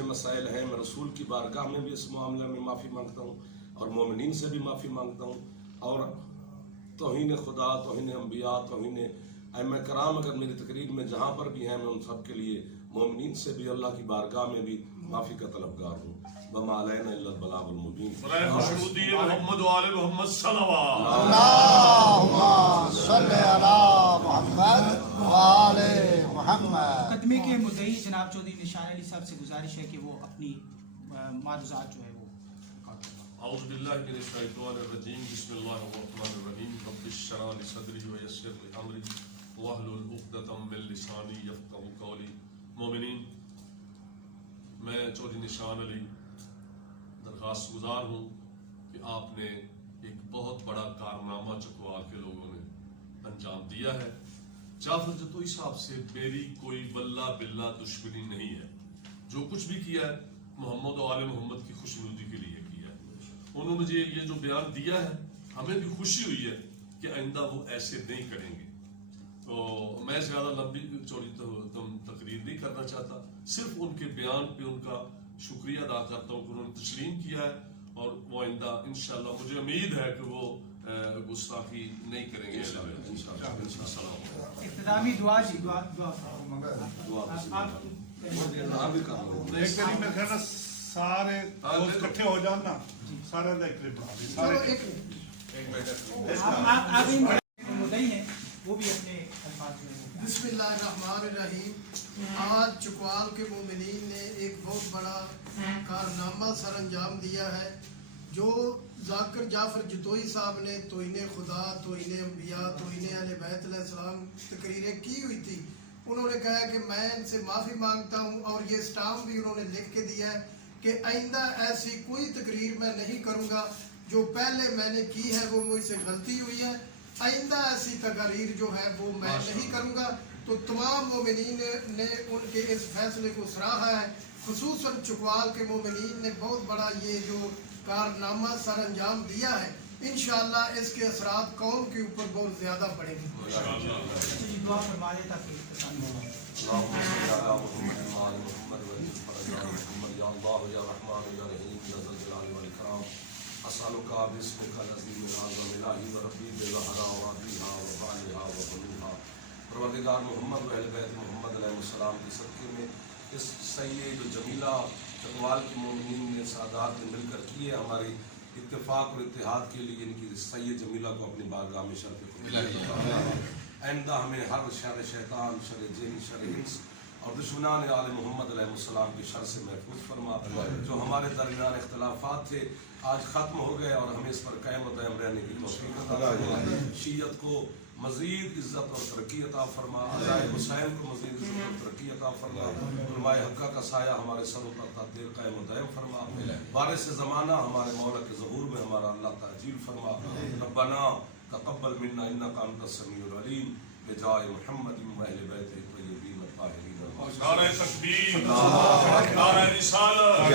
میں مسائل ہیں میں رسول کی بارگاہ میں بھی اس معاملے میں معافی مانگتا ہوں اور مومنین سے بھی معافی مانگتا ہوں، اور توہین خدا، توہین انبیاء، توہین ائمہ کرام اگر میری تقریر میں جہاں پر بھی ہیں میں ان سب کے لیے مومنین سے بھی اللہ کی بارگاہ میں بھی معافی کا طلبگار ہوں۔ وما علینا الا البلاغ المبین۔ مشہودی محمد وآل محمد صلوات اللہم صلی علی محمد وآل محمد۔ مقدمے کے مدعی جناب چودھری نشان علی صاحب سے گزارش ہے کہ وہ اپنی معروضات جو ہے وہ اعوذ باللہ من الشیطان الرجیم، بسم اللہ الرحمن الرحیم۔ رب اشرح لی صدری ویسر لی امری واحلل عقدۃ من لسانی یفقہوا قولی۔ مومنین، میں چودھری نشان علی درخواست گزار ہوں کہ آپ نے ایک بہت بڑا کارنامہ چکوال کے لوگوں نے انجام دیا ہے۔ جعفر جتوئی صاحب سے میری کوئی واللہ باللہ دشمنی نہیں ہے، جو کچھ بھی کیا ہے محمد و آل محمد کی خوشنودی کے لیے کیا ہے۔ انہوں نے مجھے یہ جو بیان دیا ہے ہمیں بھی خوشی ہوئی ہے کہ آئندہ وہ ایسے نہیں کریں گے۔ تو میں زیادہ لمبی چوڑی تقریر نہیں کرنا چاہتا، صرف ان کے بیان پہ ان کا شکریہ ادا کرتا ہوں کہ انہوں نے تسلیم کیا ہے، اور وہ آئندہ انشاءاللہ مجھے امید ہے کہ وہ گستاخی نہیں کریں گے۔ اختتامی دعا جی دعا ایک کری میں کہنا سارے دوست اکٹھے ہو جانا، سارے دیکھ لے آپ مدعی ہیں وہ بھی اپنے الفاظ میں۔ بسم اللہ الرحمن الرحیم۔ آج چکوال کے مومنین نے ایک بہت بڑا کارنامہ سر انجام دیا ہے، جو ذاکر جعفر جتوئی صاحب نے توہین خدا، توہین انبیاء، توہین اہل بیت علیہ السلام تقریریں کی ہوئی تھی۔ انہوں نے کہا کہ میں ان سے معافی مانگتا ہوں، اور یہ اسٹامپ بھی انہوں نے لکھ کے دیا ہے کہ آئندہ ایسی کوئی تقریر میں نہیں کروں گا، جو پہلے میں نے کی ہے وہ مجھ سے غلطی ہوئی ہے، آئندہ ایسی تقاریر جو ہے وہ میں نہیں کروں گا۔ تو تمام مومنین نے ان کے اس فیصلے کو سراہا ہے، خصوصاً چکوال کے مومنین نے بہت بڑا یہ جو کارنامہ سر انجام دیا ہے، انشاءاللہ اس کے اثرات قوم کے اوپر بہت زیادہ پڑیں گے۔ دعا فرما دے تاکہ اختتامی ہو۔ اللهم صل على محمد وعلى محمد وعلى محمد يا الله يا رحمن يا رحيم يا ذا الجلال والإكرام أسألك باسمك العظيم الأعظم إلهي وربي بظهرها وأبيها وبالها وبنوها۔ پروردگار محمد و اہل بیت محمد علیہ السلام کے صدقے میں اس سید جمیلہ چکوال کے مومنین نے سادات نے مل کر کیے ہماری اتفاق اور اتحاد کے لیے ان کی سید جمیلہ کو اپنی بارگاہ میں شرف خدمت۔ آئندہ ہمیں ہر شر شیطان، شر جن، شر انس اور دشمنان آل محمد علیہ السلام کے شر سے محفوظ فرما۔ جو ہمارے درمیان اختلافات تھے آج ختم ہو گئے، اور ہمیں اس پر قائم و دائم رہنے کی توفیق عطا فرما۔ شیعت کو مزید عزت اور ترقی عطا فرما، عزائے حسین کو مزید عزت اور ترقی عطا فرما، علماء حقہ کا سایہ ہمارے سروں پر تا دیر قائم و دائم فرما۔ وارث زمانہ ہمارے مولا کے ظہور میں ہمارا اللہ تعجیل فرما۔ ربنا تقبل منا انک انت السمیع العلیم، بجائے محمد و اہل بیت الطیبین الطاہرین۔ نعرہ تکبیر، نعرہ رسالت۔